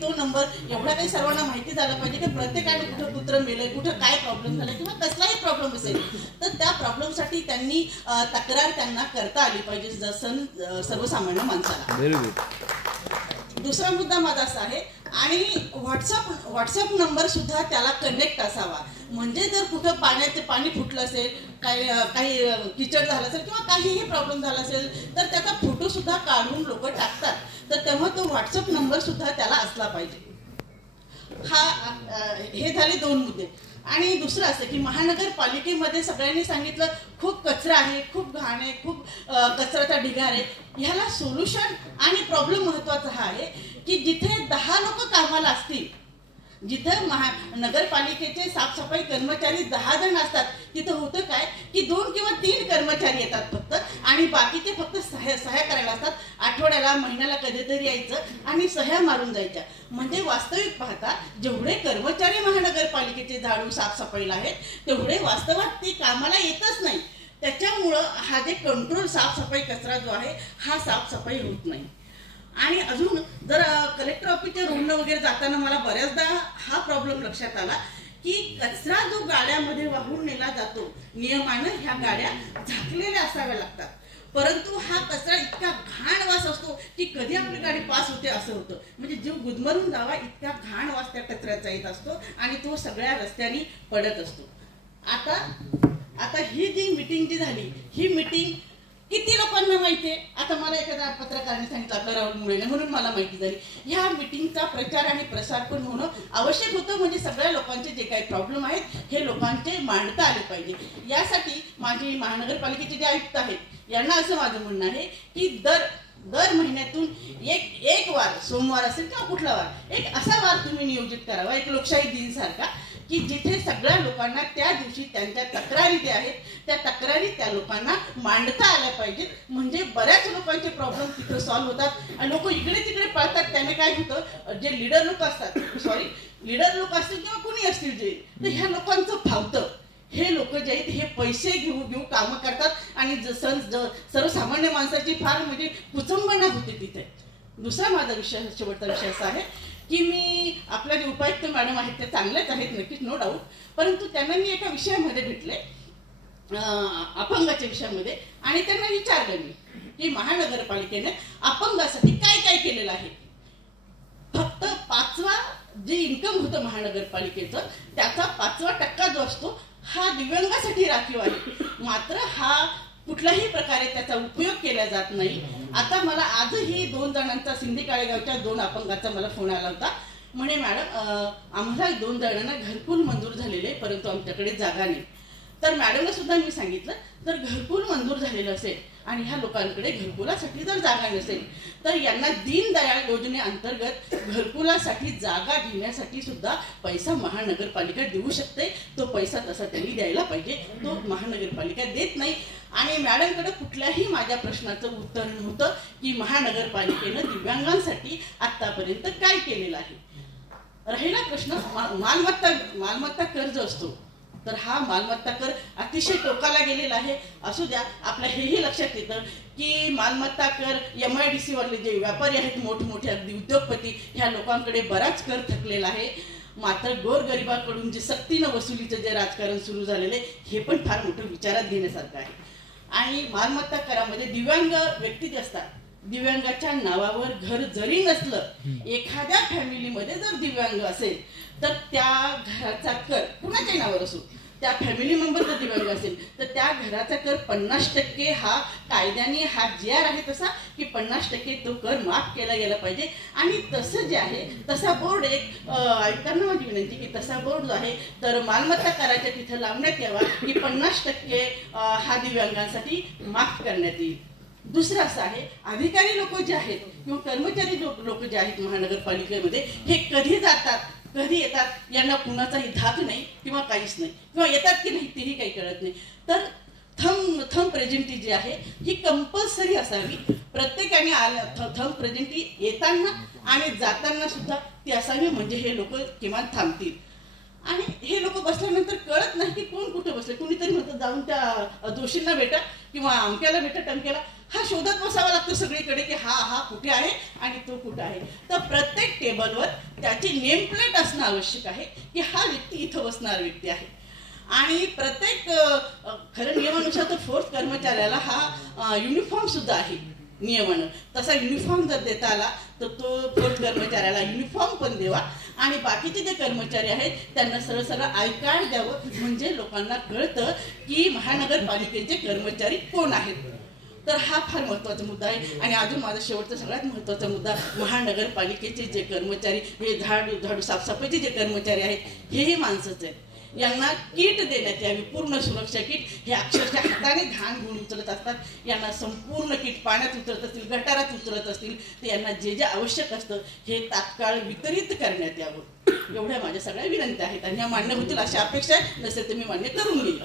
तो नंबर एवढा काही सर्वांना माहिती झाला पाहिजे की प्रत्येकाने कुठं कुत्र मेलंय, कुठं काय प्रॉब्लेम झाला किंवा कसलाही प्रॉब्लेम असेल तर त्या प्रॉब्लेमसाठी त्यांनी तक्रार त्यांना करता आली पाहिजे जसं सर्वसामान्य माणसाला. दुसरा मुद्दा माझा असा आहे आणि व्हॉट्सअप नंबर सुद्धा त्याला कनेक्ट असावा. म्हणजे जर कुठं पाणी फुटलं असेल, काही किचड झालं असेल किंवा काहीही प्रॉब्लेम झाला असेल तर त्याचा फोटो सुद्धा काढून लोक टाकतात, तर तेव्हा तो व्हॉट्सअप नंबर सुद्धा त्याला असला पाहिजे. हे झाले 2 मुद्दे. आणि दुसरं असं की महानगरपालिकेमध्ये सगळ्यांनी सांगितलं खूप कचरा आहे, खूप घाण आहे, खूप कचऱ्याचा ढिगार आहे. ह्याला सोल्युशन आणि प्रॉब्लेम महत्वाचा हा आहे की जिथे 10 लोक कामाला असतील, जिथं नगरपालिकेचे साफसफाई कर्मचारी 10 जण असतात, तिथं होतं काय की 2 किंवा 3 कर्मचारी येतात फक्त आणि बाकीचे फक्त सह्या करायला असतात. आठवड्याला महिन्याला कधीतरी यायचं आणि सह्या मारून जायच्या. म्हणजे वास्तविक पाहता जेवढे कर्मचारी महानगरपालिकेचे झाडू साफसफाईला आहेत तेवढे वास्तवात ते कामाला येतच नाही. त्याच्यामुळं हा जे कंट्रोल साफसफाई कचरा जो आहे हा साफसफाई होत नाही. आणि अजून जर कलेक्टर ऑफिसच्या रूमनं वगैरे जाताना मला बऱ्याचदा हा प्रॉब्लेम लक्षात आला की कचरा जो गाड्यामध्ये वाहून नेला जातो नियमानं ह्या गाड्या झाकलेल्या असाव्या लागतात, परंतु हा कचरा इतका घाण वास असतो की कधी आपली गाडी पास होते असं होतं. म्हणजे जीव गुदमरून जावा इतका घाण वास त्या कचऱ्याचा येत असतो आणि तो सगळ्या रस्त्यानी पडत असतो. आता ही जी मीटिंग झाली ही मीटिंग किती लोकांना माहिती आहे? आता मला एखाद्या पत्रकाराने सांगितलं आपलं राहुल मुळे म्हणून मला माहिती झाली. ह्या मीटिंगचा प्रचार आणि प्रसार पण होणं आवश्यक होतं. म्हणजे सगळ्या लोकांचे जे काही प्रॉब्लेम आहेत हे लोकांचे मांडता आले पाहिजे. यासाठी माझे महानगरपालिकेचे जे आयुक्त आहेत यांना असं माझं म्हणणं आहे की दर महिन्यातून एक वार, सोमवार असेल किंवा कुठला वार, एक असा वार तुम्ही नियोजित करावा, एक लोकशाही दिन सारखा, की जिथे सगळ्या लोकांना त्या दिवशी त्यांच्या तक्रारी जे आहेत त्या तक्रारी त्या लोकांना मांडता आल्या पाहिजेत. म्हणजे बऱ्याच लोकांचे प्रॉब्लेम तिकडे सॉल्व्ह होतात आणि लोक इकडे तिकडे पळतात. त्याने काय होतं, जे लीडर लोक असतील किंवा कुणी असतील जे, तर ह्या लोकांचं फावतं. हे लोक जे आहेत हे पैसे घेऊ कामं करतात आणि सर्वसामान्य माणसाची फार म्हणजे कुचंबना होते तिथे. दुसरा माझा शेवटचा विषय असा आहे की मी आपल्या जे उपायुक्त मॅडम आहेत ते चांगलेच आहेत नक्कीच, नो डाऊट, परंतु त्यांना मी एका विषयामध्ये भेटले, अपंगाच्या विषयामध्ये, आणि त्यांना विचारलं मी की महानगरपालिकेने अपंगासाठी काय काय केलेलं आहे. फक्त 5वा जे इन्कम होतं महानगरपालिकेचं त्याचा 5% जो असतो हा दिव्यांगासाठी राखीव आहे. मात्र हा कुठल्याही प्रकारे त्याचा उपयोग केला जात नाही. आता मला आजही 2 जणांचा सिंधी काळेगावच्या 2 अपंगाचा मला फोन आला होता. म्हणे मॅडम आम्हाला 2 जणांना घरकुल मंजूर झालेले परंतु आमच्याकडे जागा नाही. तर मॅडमला सुद्धा मी सांगितलं तर घरकुल मंजूर झालेलं असेल आणि ह्या लोकांकडे घरकुलासाठी जर जागा नसेल तर यांना दीनदयाळ योजनेअंतर्गत घरकुलासाठी जागा घेण्यासाठी सुद्धा पैसा महानगरपालिका देऊ शकते. तो पैसा तसा त्यांनी द्यायला पाहिजे, तो महानगरपालिका देत नाही. आणि मॅडमकडे कुठल्याही माझ्या प्रश्नाचं उत्तर नव्हतं की महानगरपालिकेनं दिव्यांगांसाठी आतापर्यंत काय केलेलं आहे. राहिला प्रश्न मालमत्ता कर जो असतो, तर हा मालमत्ता कर अतिशय टोकाला गेलेला आहे. असू द्या, आपल्या हेही लक्षात येतं की मालमत्ता कर MIDC वाले जे व्यापारी आहेत मोठमोठे अगदी उद्योगपती, ह्या लोकांकडे बराच कर थकलेला आहे. मात्र गोरगरिबाकडून जे सक्तीनं वसुलीचं जे राजकारण सुरू झालेले हे पण फार मोठं विचारात घेण्यासारखं आहे. आणि मालमत्ता करामध्ये दिव्यांग व्यक्ती जे असतात, दिव्यांगाच्या नावावर घर जरी नसलं, एखाद्या फॅमिलीमध्ये जर दिव्यांग असेल तर त्या घराचा कर कुणाच्या नावावर असो, त्या फॅमिली मेंबर जर दिव्यांग असेल तर त्या घराचा कर 50% हा कायद्याने हा GR आहे तसा की 50% तो कर माफ केला गेला पाहिजे. आणि तसं जे आहे तसा बोर्ड एक आयुक्तांना माझी विनंती की तसा बोर्ड जो आहे तर मालमत्ता कराच्या तिथं लावण्यात यावा की 50% हा दिव्यांगांसाठी माफ करण्यात येईल. दुसरं असं आहे, अधिकारी लोक जे आहेत किंवा कर्मचारी लोक जे आहेत महानगरपालिकेमध्ये हे कधी जातात कधी येतात यांना कुणाचाही धाक नाही किंवा काहीच नाही, किंवा येतात की नाही तेही काही कळत नाही. तर थंब प्रेझेंटी जी आहे ही कंपल्सरी असावी. प्रत्येकाने थंब प्रेझेंटी येताना आणि जाताना सुद्धा ती असावी, म्हणजे हे लोक किमान थांबतील. आणि हे लोक बसल्यानंतर कळत नाही की कोण कुठे बसले. कुणीतरी म्हणतं जाऊन त्या दोषींना भेटा किंवा अमक्याला भेटा टमक्याला, हा शोधत बसावा लागतो सगळीकडे की हा कुठे आहे आणि तो कुठे आहे. तर प्रत्येक टेबलवर त्याची नेम प्लेट असणं आवश्यक आहे की हा व्यक्ती इथं बसणारा व्यक्ती आहे. आणि प्रत्येक खरं नियमानुसार तर फोर्थ कर्मचाऱ्याला हा युनिफॉर्म सुद्धा आहे नियमानं. तसा युनिफॉर्म जर देता आला तर तो फोर्थ कर्मचाऱ्याला युनिफॉर्म पण द्यावा आणि बाकीचे जे कर्मचारी आहेत त्यांना सरळ सरळ आय कार्ड द्यावं, म्हणजे लोकांना कळतं की महानगरपालिकेचे कर्मचारी कोण आहेत. तर हा फार महत्त्वाचा मुद्दा आहे. आणि अजून माझा शेवटचा सगळ्यात महत्त्वाचा मुद्दा, महानगरपालिकेचे जे कर्मचारी हे झाडू साफसफाईचे जे कर्मचारी आहेत हेही माणसंच आहेत. यांना किट देण्यात यावी, पूर्ण सुरक्षा किट. हे अक्षरशः हाताने घाण गुण उचलत असतात. यांना संपूर्ण किट पाण्यात उतरत असतील, गटारात उतरत असतील तर यांना जे जे आवश्यक असतं हे तात्काळ वितरित करण्यात यावं. एवढ्या माझ्या सगळ्या विनंत्या आहेत आणि ह्या मान्य होतील अशी अपेक्षा आहे. नसेल तर मी मान्य करून घेईल.